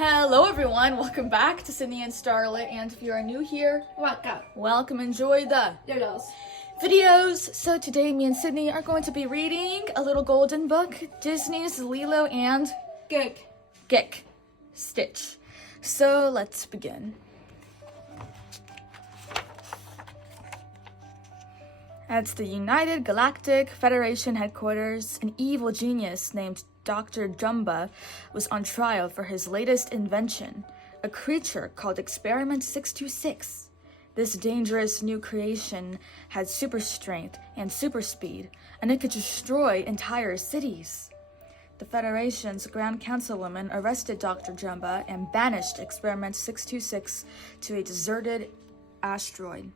Hello everyone, welcome back to Sydney and Starlet, and if you are new here, welcome, enjoy the videos. So today me and Sydney are going to be reading a little golden book, Disney's Lilo and Gick Stitch. So let's begin. At the United Galactic Federation headquarters, an evil genius named Dr. Jumba was on trial for his latest invention, a creature called Experiment 626. This dangerous new creation had super strength and super speed, and it could destroy entire cities. The Federation's Grand Councilwoman arrested Dr. Jumba and banished Experiment 626 to a deserted asteroid.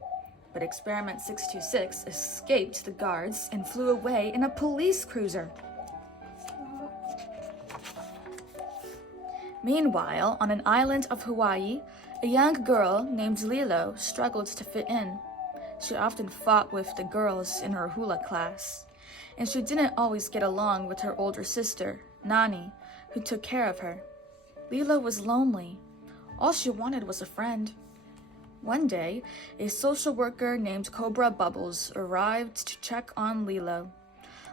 But Experiment 626 escaped the guards and flew away in a police cruiser. Meanwhile, on an island of Hawaii, a young girl named Lilo struggled to fit in. She often fought with the girls in her hula class, and she didn't always get along with her older sister, Nani, who took care of her. Lilo was lonely. All she wanted was a friend. One day, a social worker named Cobra Bubbles arrived to check on Lilo.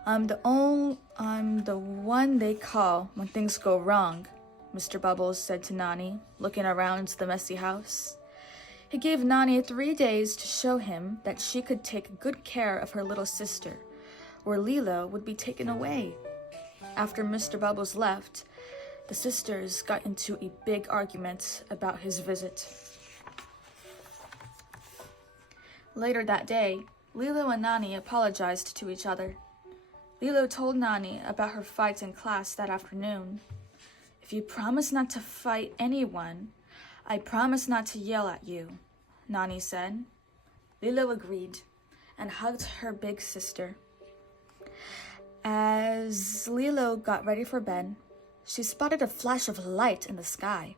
I'm the one they call when things go wrong, Mr. Bubbles said to Nani, looking around the messy house. He gave Nani 3 days to show him that she could take good care of her little sister, or Lilo would be taken away. After Mr. Bubbles left, the sisters got into a big argument about his visit. Later that day, Lilo and Nani apologized to each other. Lilo told Nani about her fight in class that afternoon. If you promise not to fight anyone, I promise not to yell at you, Nani said. Lilo agreed and hugged her big sister. As Lilo got ready for bed, she spotted a flash of light in the sky.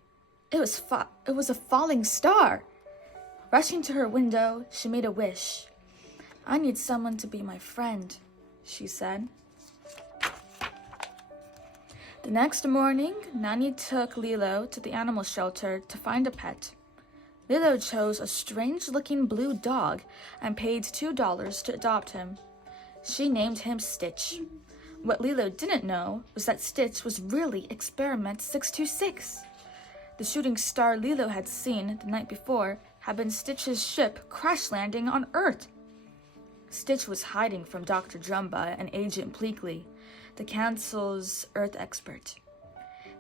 It was a falling star. Rushing to her window, she made a wish. I need someone to be my friend, she said. The next morning, Nani took Lilo to the animal shelter to find a pet. Lilo chose a strange-looking blue dog and paid $2 to adopt him. She named him Stitch. What Lilo didn't know was that Stitch was really Experiment 626. The shooting star Lilo had seen the night before had been Stitch's ship crash-landing on Earth. Stitch was hiding from Dr. Jumba and Agent Pleakley, the Council's Earth expert.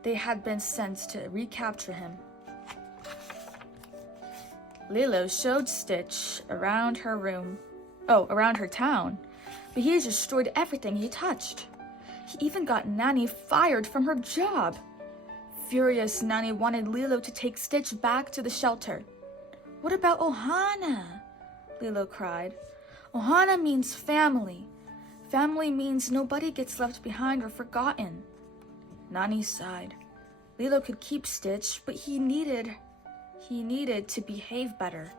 They had been sent to recapture him. Lilo showed Stitch around her town, but he destroyed everything he touched. He even got Nani fired from her job. Furious, Nani wanted Lilo to take Stitch back to the shelter. What about Ohana? Lilo cried. Ohana means family. Family means nobody gets left behind or forgotten. Nani sighed. Lilo could keep Stitch, but he needed to behave better.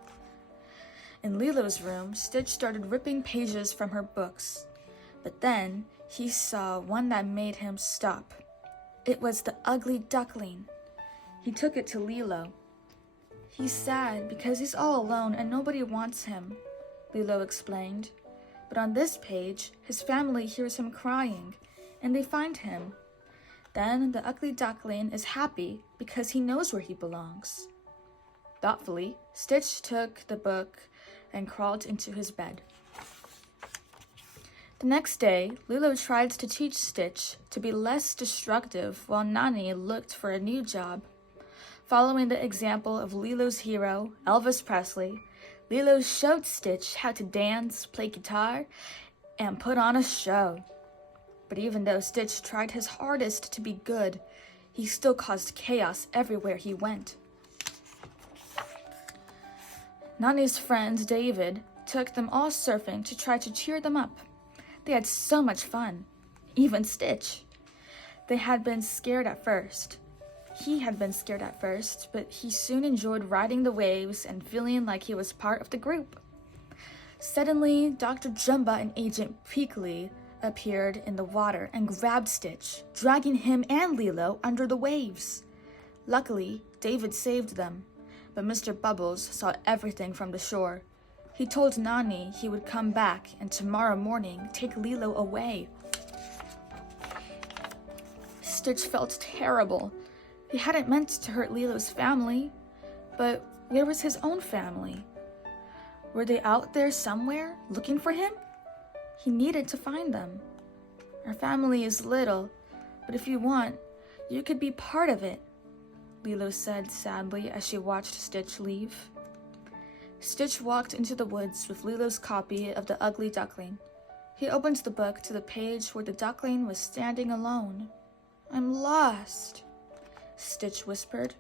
In Lilo's room, Stitch started ripping pages from her books. But then he saw one that made him stop. It was the ugly duckling. He took it to Lilo. He's sad because he's all alone and nobody wants him, Lilo explained. But on this page, his family hears him crying, and they find him. Then the ugly duckling is happy because he knows where he belongs. Thoughtfully, Stitch took the book and crawled into his bed. The next day, Lilo tried to teach Stitch to be less destructive while Nani looked for a new job. Following the example of Lilo's hero, Elvis Presley, Lilo showed Stitch how to dance, play guitar, and put on a show. But even though Stitch tried his hardest to be good, he still caused chaos everywhere he went. Nani's friend, David, took them all surfing to try to cheer them up. They had so much fun, even Stitch. He had been scared at first, but he soon enjoyed riding the waves and feeling like he was part of the group. Suddenly, Dr. Jumba and Agent Pleakley appeared in the water and grabbed Stitch, dragging him and Lilo under the waves. Luckily, David saved them, but Mr. Bubbles saw everything from the shore. He told Nani he would come back and tomorrow morning take Lilo away. Stitch felt terrible. He hadn't meant to hurt Lilo's family, but where was his own family? Were they out there somewhere looking for him? He needed to find them. Our family is little, but if you want, you could be part of it, Lilo said sadly as she watched Stitch leave. Stitch walked into the woods with Lilo's copy of The Ugly Duckling. He opened the book to the page where the duckling was standing alone. "I'm lost," Stitch whispered.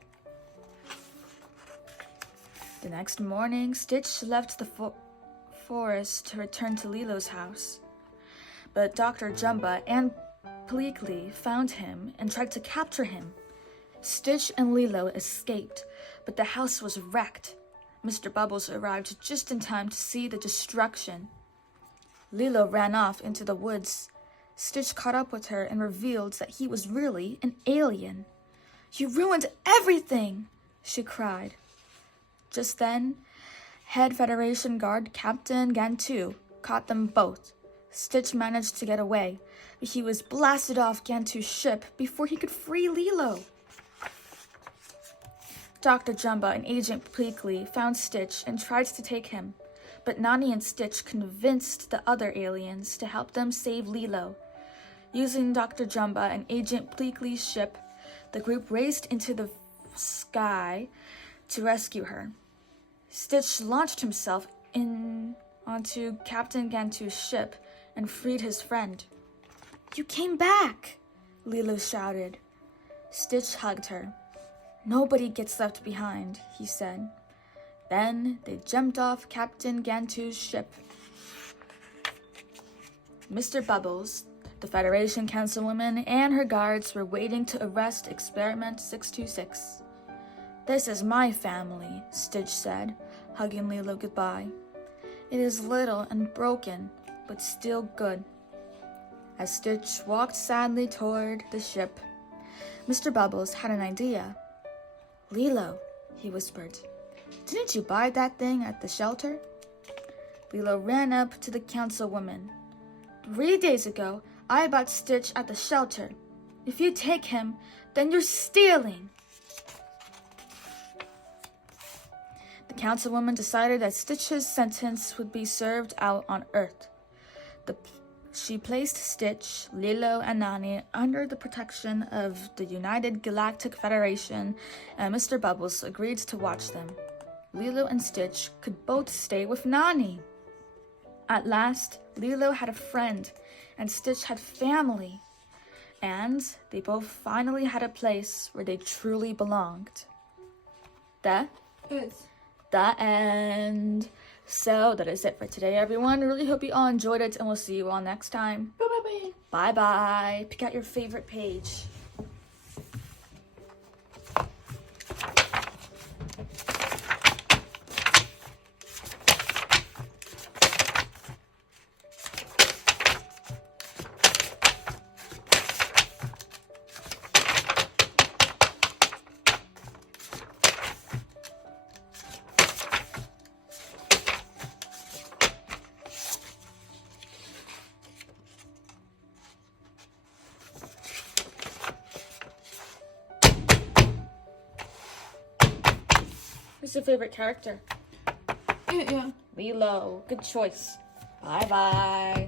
The next morning, Stitch left the forest to return to Lilo's house. But Dr. Jumba and Pleakley found him and tried to capture him. Stitch and Lilo escaped, but the house was wrecked. Mr. Bubbles arrived just in time to see the destruction. Lilo ran off into the woods. Stitch caught up with her and revealed that he was really an alien. "You ruined everything!" she cried. Just then, Head Federation Guard Captain Gantu caught them both. Stitch managed to get away, but he was blasted off Gantu's ship before he could free Lilo. Dr. Jumba and Agent Pleakley found Stitch and tried to take him, but Nani and Stitch convinced the other aliens to help them save Lilo. Using Dr. Jumba and Agent Pleakley's ship, the group raced into the sky to rescue her. Stitch launched himself onto Captain Gantu's ship and freed his friend. "You came back!" Lilo shouted. Stitch hugged her. "Nobody gets left behind," he said. Then they jumped off Captain Gantu's ship. Mr. Bubbles, the Federation Councilwoman, and her guards were waiting to arrest Experiment 626. "This is my family," Stitch said, hugging Lilo goodbye. "It is little and broken, but still good." As Stitch walked sadly toward the ship, Mr. Bubbles had an idea. "Lilo," he whispered, "didn't you buy that thing at the shelter?" Lilo ran up to the councilwoman. 3 days ago, I bought Stitch at the shelter. If you take him, then you're stealing." The councilwoman decided that Stitch's sentence would be served out on Earth. She placed Stitch, Lilo, and Nani under the protection of the United Galactic Federation, and Mr. Bubbles agreed to watch them. Lilo and Stitch could both stay with Nani. At last, Lilo had a friend, and Stitch had family, and they both finally had a place where they truly belonged. The end. So that is it for today, everyone. Really hope you all enjoyed it, and we'll see you all next time. Bye-bye. Bye-bye. Pick out your favorite page. Who's your favorite character? Yeah. Lilo. Good choice. Bye-bye.